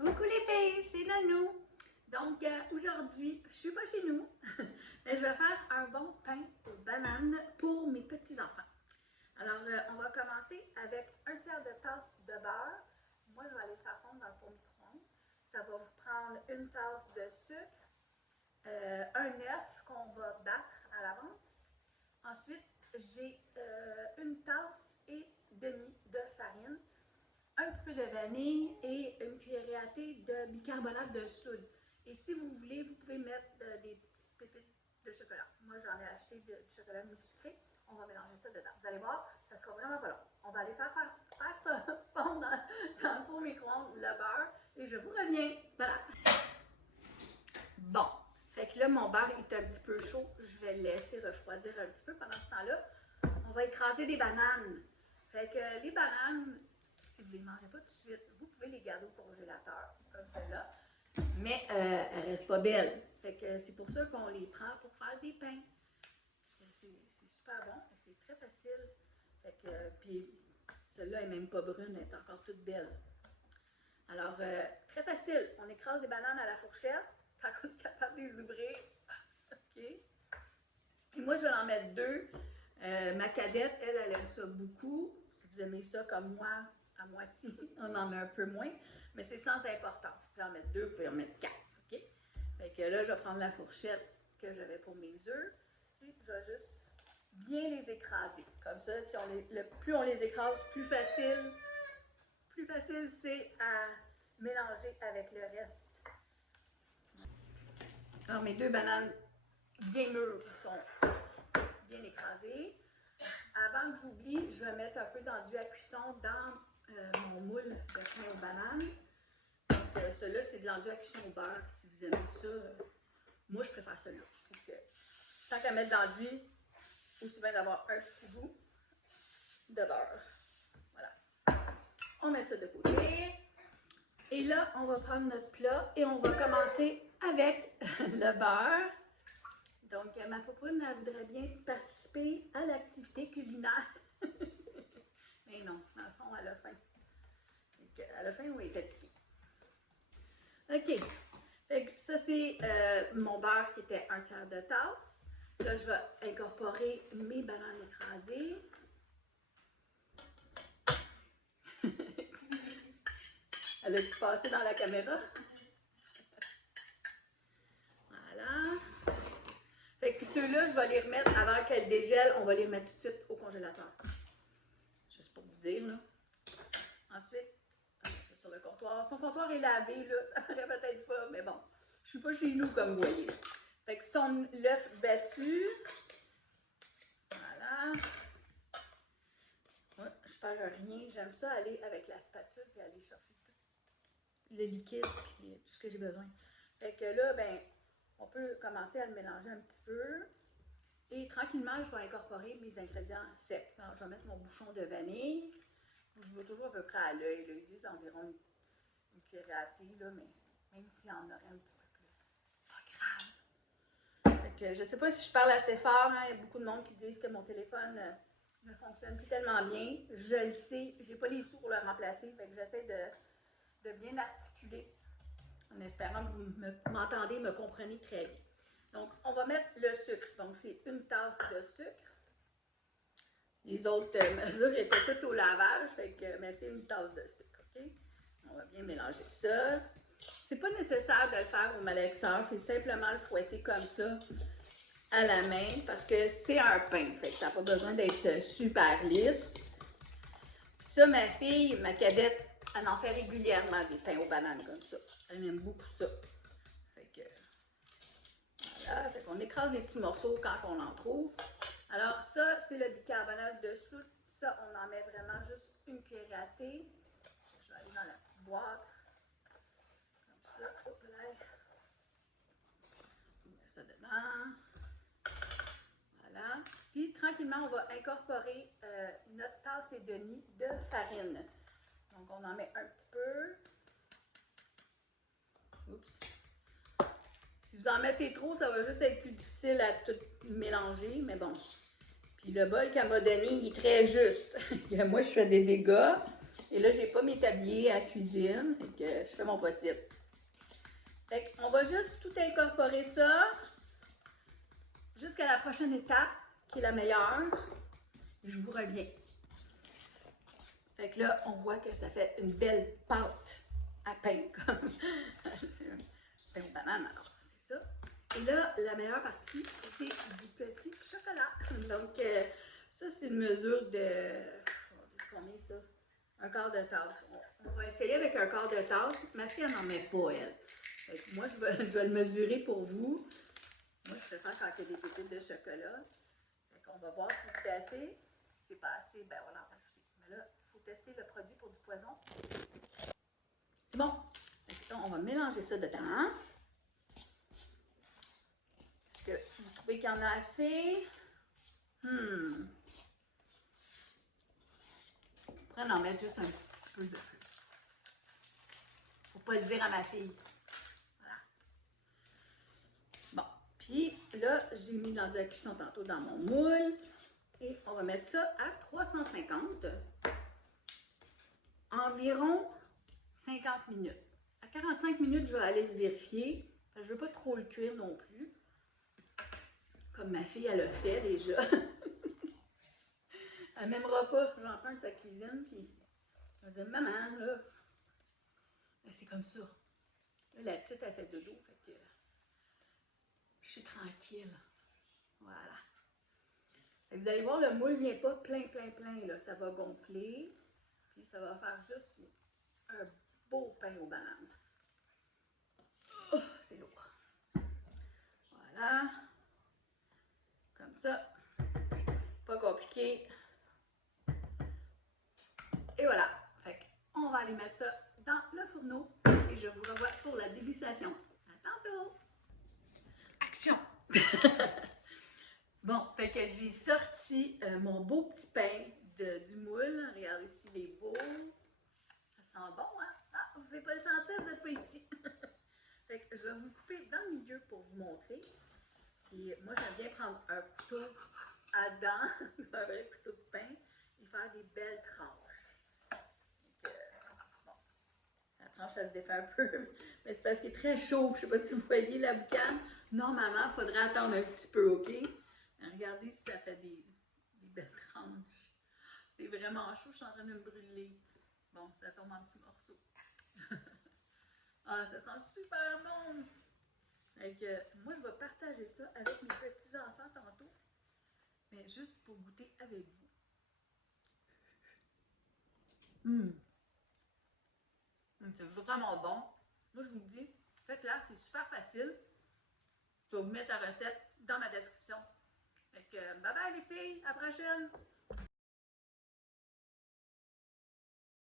Coucou les filles, c'est Nanou. Donc aujourd'hui, je suis pas chez nous, mais je vais faire un bon pain aux bananes pour mes petits-enfants. Alors on va commencer avec un tiers de tasse de beurre. Moi je vais aller faire fondre dans le four micro-ondes. Ça va vous prendre une tasse de sucre, un œuf qu'on va battre à l'avance. Ensuite, j'ai une tasse et demie de farine, un petit peu de vanille et une cuillerée à thé de bicarbonate de soude. Et si vous voulez, vous pouvez mettre des petites pépites de chocolat. Moi, j'en ai acheté du chocolat mi-sucré. On va mélanger ça dedans. Vous allez voir, ça sera vraiment pas long. On va aller faire ça fondre dans le four micro-ondes, le beurre, et je vous reviens. Voilà. Bon, fait que là, mon beurre est un petit peu chaud. Je vais le laisser refroidir un petit peu pendant ce temps-là. On va écraser des bananes. Fait que les bananes, si vous ne les mangez pas tout de suite, vous pouvez les garder au congélateur, comme celle-là. Mais elles ne restent pas belles. Fait que c'est pour ça qu'on les prend pour faire des pains. C'est super bon, c'est très facile. Fait que, puis celle-là n'est même pas brune, elle est encore toute belle. Alors, très facile. On écrase des bananes à la fourchette quand on est capable de les ouvrir. OK. Et moi, je vais en mettre deux. Ma cadette, elle aime ça beaucoup. Si vous aimez ça comme moi, à moitié, on en met un peu moins. Mais c'est sans importance. Vous pouvez en mettre deux, vous pouvez en mettre quatre. OK? Fait que là, je vais prendre la fourchette que j'avais pour mes œufs. Et je vais juste bien les écraser. Comme ça, si plus on les écrase, plus facile c'est à mélanger avec le reste. Alors, mes deux bananes bien mûres sont bien écrasées. Avant que j'oublie, je vais mettre un peu d'enduit à cuisson dans mon moule de pain aux bananes. Celui-là, c'est de l'enduit à cuisson au beurre. Si vous aimez ça, moi, je préfère celui-là. Je trouve que tant qu'à mettre d'enduit, aussi bien d'avoir un petit bout de beurre. Voilà. On met ça de côté. Et là, on va prendre notre plat et on va commencer avec le beurre. Donc, ma popoune, elle voudrait bien participer à l'activité culinaire. Mais non, dans le fond, elle a faim. Elle a faim ou elle est fatiguée? OK. Fait que ça, c'est mon beurre qui était un tiers de tasse. Là, je vais incorporer mes bananes écrasées. Elle a-tu passé dans la caméra? Voilà. Fait que ceux-là, je vais les remettre avant qu'elles dégèlent. On va les remettre tout de suite au congélateur. Juste pour vous dire, là. Ensuite, on met ça sur le comptoir. Son comptoir est lavé, là. Ça paraît peut-être pas, mais bon. Je suis pas chez nous, comme vous voyez. Fait que son l'œuf battu. Voilà. Ouais, je perds rien. J'aime ça aller avec la spatule et aller chercher tout le liquide et tout ce que j'ai besoin. Fait que là, ben, on peut commencer à le mélanger un petit peu. Et tranquillement, je vais incorporer mes ingrédients secs. Alors, je vais mettre mon bouchon de vanille. Je vais toujours à peu près à l'œil. Ils disent environ une cuillerée à thé, là, mais même s'il y en aurait un petit peu plus, c'est pas grave. Fait que, je ne sais pas si je parle assez fort. Hein. Il y a beaucoup de monde qui disent que mon téléphone ne fonctionne plus tellement bien. Je le sais. Je n'ai pas les sous pour le remplacer. Fait que j'essaie de bien articuler en espérant que vous m'entendez, me comprenez très bien. Donc, on va mettre le sucre. Donc, c'est une tasse de sucre. Les autres mesures étaient toutes au lavage, mais c'est une tasse de sucre, OK? On va bien mélanger ça. C'est pas nécessaire de le faire au malaxeur, il faut simplement le fouetter comme ça à la main parce que c'est un pain, fait que ça n'a pas besoin d'être super lisse. Ça, ma fille, ma cadette, elle en fait régulièrement des pains aux bananes comme ça. Elle aime beaucoup ça. Fait que, voilà, fait qu'on écrase les petits morceaux quand on en trouve. Alors ça, c'est le bicarbonate de soude. Ça, on en met vraiment juste une cuillerée à thé. Je vais aller dans la petite boîte. Comme ça. Hop là. On met ça dedans. Voilà. Puis tranquillement, on va incorporer notre tasse et demie de farine. Donc on en met un petit peu. Oups. Si vous en mettez trop, ça va juste être plus difficile à tout mélanger, mais bon. Puis le bol qu'elle m'a donné, il est très juste. Moi, je fais des dégâts. Et là, j'ai pas mes tabliers à cuisine, donc je fais mon possible. Fait qu'on va juste tout incorporer ça jusqu'à la prochaine étape, qui est la meilleure. Je vous reviens. Fait que là, on voit que ça fait une belle pâte à pain, comme pain aux bananes, alors c'est ça. Et là, la meilleure partie, c'est du petit chocolat. Donc, ça, c'est une mesure de... Combien ça? Un quart de tasse. On va essayer avec un quart de tasse. Ma fille, elle n'en met pas, elle. Fait que moi, je vais le mesurer pour vous. Moi, je préfère quand il y a des pépites de chocolat. Fait qu'on va voir si c'est assez. Si c'est pas assez, ben on va en rajouter. Mais là, il faut tester le produit pour du poison. C'est bon. Fait que là, on va mélanger ça dedans. Est-ce que vous trouvez qu'il y en a assez? On pourrait en mettre juste un petit peu de plus. Faut pas le dire à ma fille. Voilà. Bon. Puis là, j'ai mis dans la cuisson tantôt dans mon moule. Et on va mettre ça à 350. Environ 50 minutes. À 45 minutes, je vais aller le vérifier. Je ne veux pas trop le cuire non plus. Comme ma fille, elle a fait déjà. Elle m'aimera pas. J'en prends de sa cuisine. Puis elle va dire, maman, là, c'est comme ça. Là, la petite, elle fait dodo. Fait que je suis tranquille. Voilà. Fait que vous allez voir, le moule ne vient pas plein, là. Ça va gonfler. Puis ça va faire juste un beau pain aux bananes. Oh, c'est lourd. Voilà. Comme ça. Pas compliqué. Et voilà. Fait qu'on va aller mettre ça dans le fourneau. Et je vous revois pour la dégustation. À tantôt! Action! Bon, fait que j'ai sorti mon beau petit pain du moule. Regardez s'il est beau. Ça sent bon, hein? Ah, vous ne pouvez pas le sentir, vous n'êtes pas ici. Fait que je vais vous couper dans le milieu pour vous montrer. Puis moi, j'aime bien prendre un couteau à dents, un vrai couteau de pain, et faire des belles tranches. Donc, bon, la tranche, elle se défait un peu, mais c'est parce qu'il est très chaud. Je ne sais pas si vous voyez la boucane. Normalement, il faudrait attendre un petit peu, OK? Mais regardez si ça fait des belles tranches. C'est vraiment chaud, je suis en train de me brûler. Bon, ça tombe en petits morceaux. Ah, ça sent super bon! Fait que, moi, je vais partager ça avec mes petits-enfants tantôt, mais juste pour goûter avec vous. C'est vraiment bon. Moi, je vous dis, faites-la, c'est super facile. Je vais vous mettre la recette dans ma description. Fait que, bye bye les filles, à la prochaine!